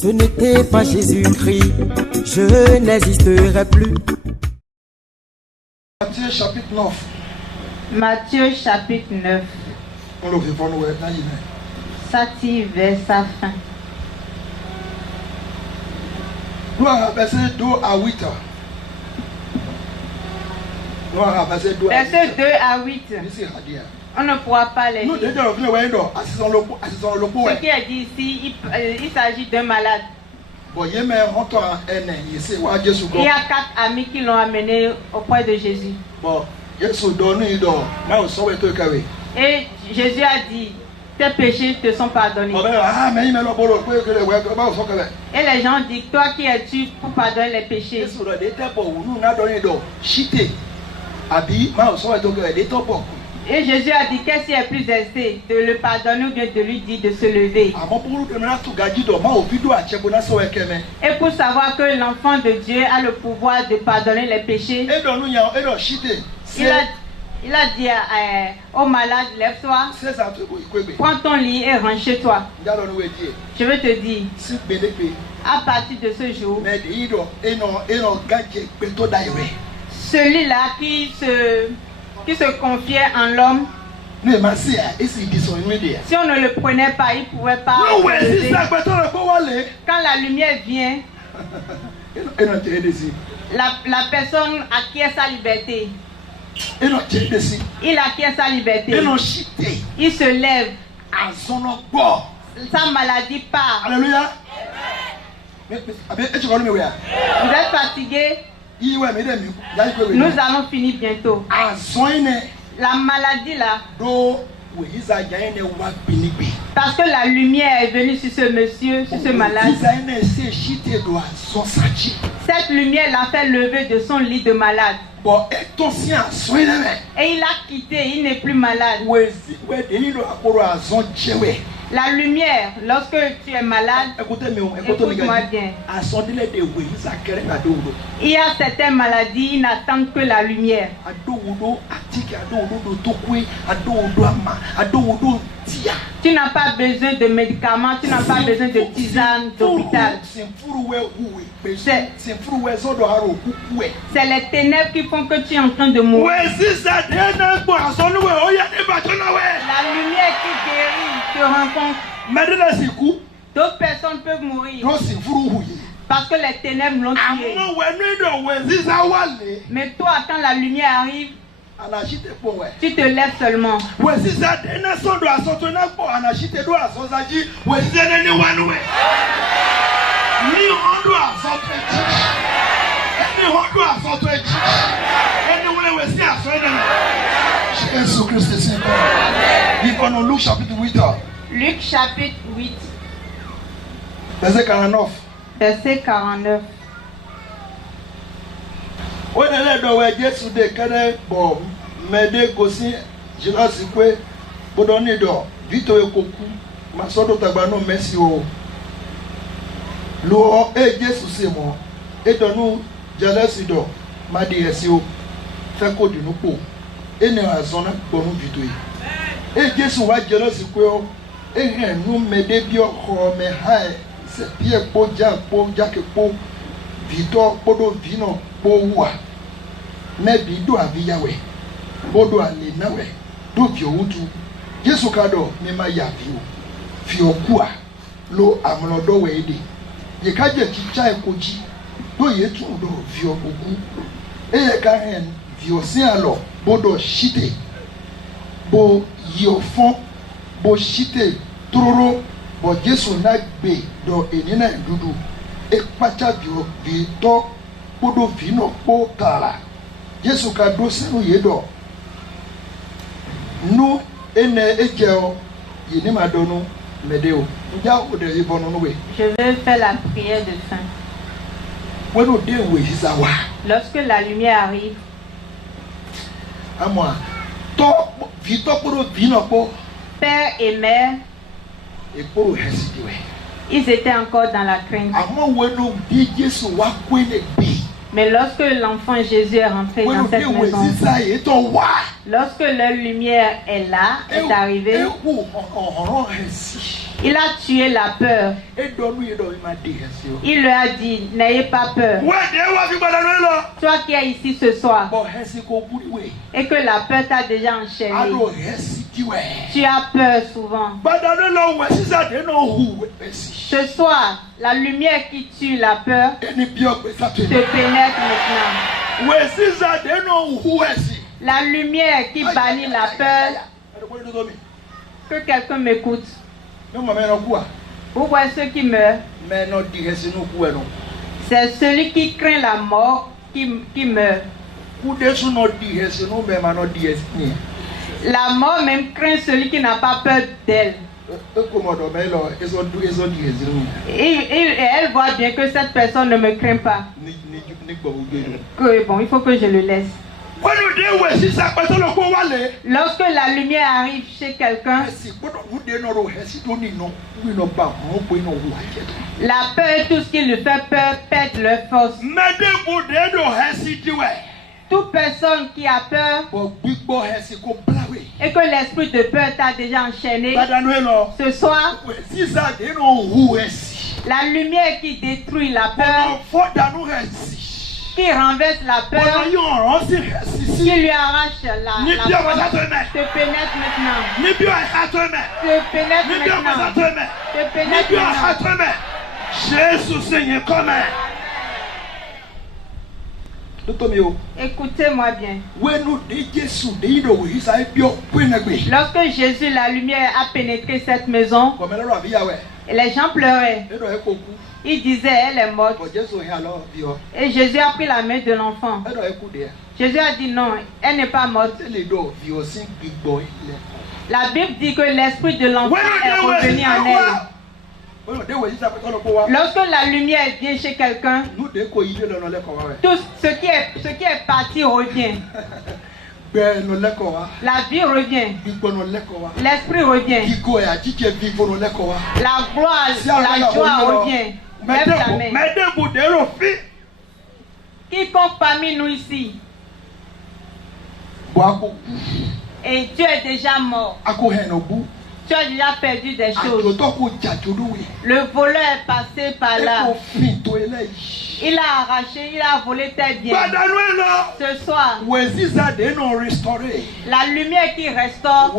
ce n'était pas Jésus-Christ, je n'existerai plus. Matthieu chapitre 9. Matthieu chapitre 9. On le fait pour nous. Sati vers sa fin. Verset 2 à 8. Verset 2 à 8. On ne pourra pas les lire. Ce qui est dit ici, il s'agit d'un malade. Il y a 4 amis qui l'ont amené auprès de Jésus. Et Jésus a dit, tes péchés te sont pardonnés. Et les gens disent, toi qui es-tu pour pardonner les péchés? Et Jésus a dit, qu'est-ce qui est plus aisé, de le pardonner ou bien de lui dire de se lever? Et pour savoir que l'enfant de Dieu a le pouvoir de pardonner les péchés, il a dit au malade, lève-toi, prends ton lit et rentre chez toi. Je veux te dire, à partir de ce jour, celui-là qui se confiait en l'homme, si on ne le prenait pas, il ne pouvait pas. Quand la lumière vient, la personne acquiert sa liberté. Il acquiert sa liberté. Il se lève. Sa maladie part. Alléluia. Vous êtes fatigué? Nous allons finir bientôt. La maladie là, parce que la lumière est venue sur ce monsieur, sur ce malade. Cette lumière l'a fait lever de son lit de malade. Et il a quitté, il n'est plus malade. La lumière, lorsque tu es malade, écoute-moi bien. Il y a certaines maladies, ils n'attendent que la lumière. Tu n'as pas besoin de médicaments, tu n'as pas besoin de tisane d'hôpital. C'est les ténèbres qui font que tu es en train de mourir. La lumière qui guérit te rencontre. D'autres personnes peuvent mourir parce que les ténèbres l'ont tué. Mais toi, quand la lumière arrive, tu te lèves seulement. Luc chapitre 8. Luc chapitre 8. Verset 49. Verset 49. Et Jésus va dire ce que et nous m'aider bien comme c'est bien pour dire que pour Victor podo vino powa mais bido aviyawe podo alinawe do bi owutu Jésus kado me ma ya biwo fi okua lo amlodo we de ye ka je chicha ekoji do ye tu do fi okuku e ye ka hen vi osin alo bodo shite bo yo fon bo shite troro bo Jésus na gbe do enina dudu e pacha bi to podo vino po kala Jésus ka do sinu ye do no ene ejeo yini madonu medeo nja o de ibono no we. Je vais faire la prière de fin. When de we hisawa lorsque la lumière arrive, amwa to vito podo vino po père et mère, e podo hesidiwe. Ils étaient encore dans la crainte. Mais lorsque l'enfant Jésus est rentré dans cette maison, lorsque leur lumière est là, est arrivée, Il a tué la peur. Il leur a dit, n'ayez pas peur. Toi qui es ici ce soir et que la peur t'a déjà enchaîné, tu as peur souvent. Ce soir, la lumière qui tue la peur te pénètre maintenant. La lumière qui bannit la peur. Que quelqu'un m'écoute. Pourquoi ceux qui meurent? C'est celui qui craint la mort qui meurt. La mort même craint celui qui n'a pas peur d'elle. Et elle voit bien que cette personne ne me craint pas. Que, bon, il faut que je le laisse. Lorsque la lumière arrive chez quelqu'un, la peur et tout ce qui lui fait peur perd leur force. Toute personne qui a peur et que l'esprit de peur t'a déjà enchaîné, ce soir, la lumière qui détruit la peur, qui renverse la peur, qui lui arrache la force, te pénètre maintenant. Te pénètre maintenant. Te pénètre maintenant. Jésus Seigneur, comme écoutez-moi bien. Lorsque Jésus, la lumière, a pénétré cette maison, les gens pleuraient. Ils disaient, elle est morte. Et Jésus a pris la main de l'enfant. Jésus a dit non, elle n'est pas morte. La Bible dit que l'esprit de l'enfant est revenu en elle. Lorsque la lumière vient chez quelqu'un, tout ce qui est parti revient. La vie revient. L'esprit revient. La gloire, la joie revient. Lève ta main. Quiconque parmi nous ici, et tu es déjà mort. Tu as déjà perdu des choses. Le voleur est passé par là. Il a arraché, il a volé tes biens. Ce soir, la lumière qui restaure,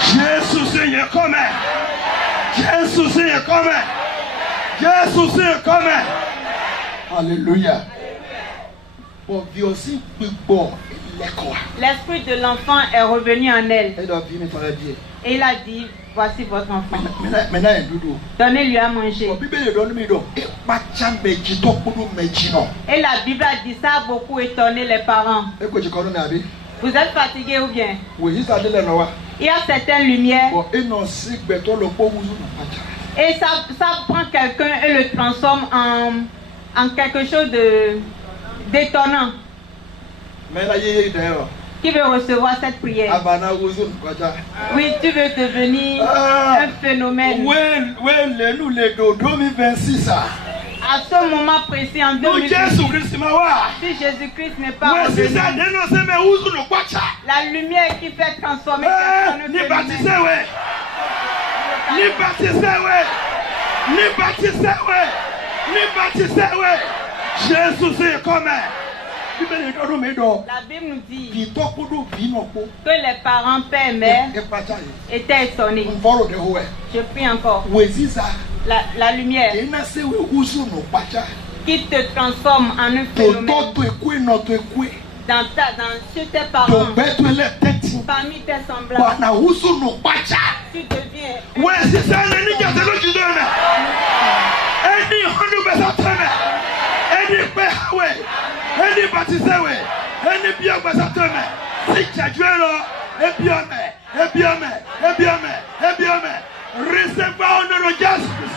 Jésus Seigneur, comme Jésus Seigneur, comme Jésus Seigneur, comme alléluia. l'esprit de l'enfant est revenu en elle. Et il a dit, voici votre enfant. Donnez-lui à manger. Et la Bible a dit, ça a beaucoup étonné les parents. Vous êtes fatigué ou bien? Il y a certaines lumières. Et ça prend quelqu'un et le transforme en quelque chose d'étonnant. Qui veut recevoir cette prière? Oui, tu veux devenir un phénomène. À ce moment précis, en 2018, si Jésus-Christ n'est pas revenu, la lumière qui fait transformer quelqu'un en phénomène. Jésus c'est comme la Bible nous dit que les parents, père et mère, étaient étonnés. Je prie encore. La lumière qui te transforme en un phénomène chez tes parents, parmi tes semblables. Tu deviens recevez au nom de Jésus.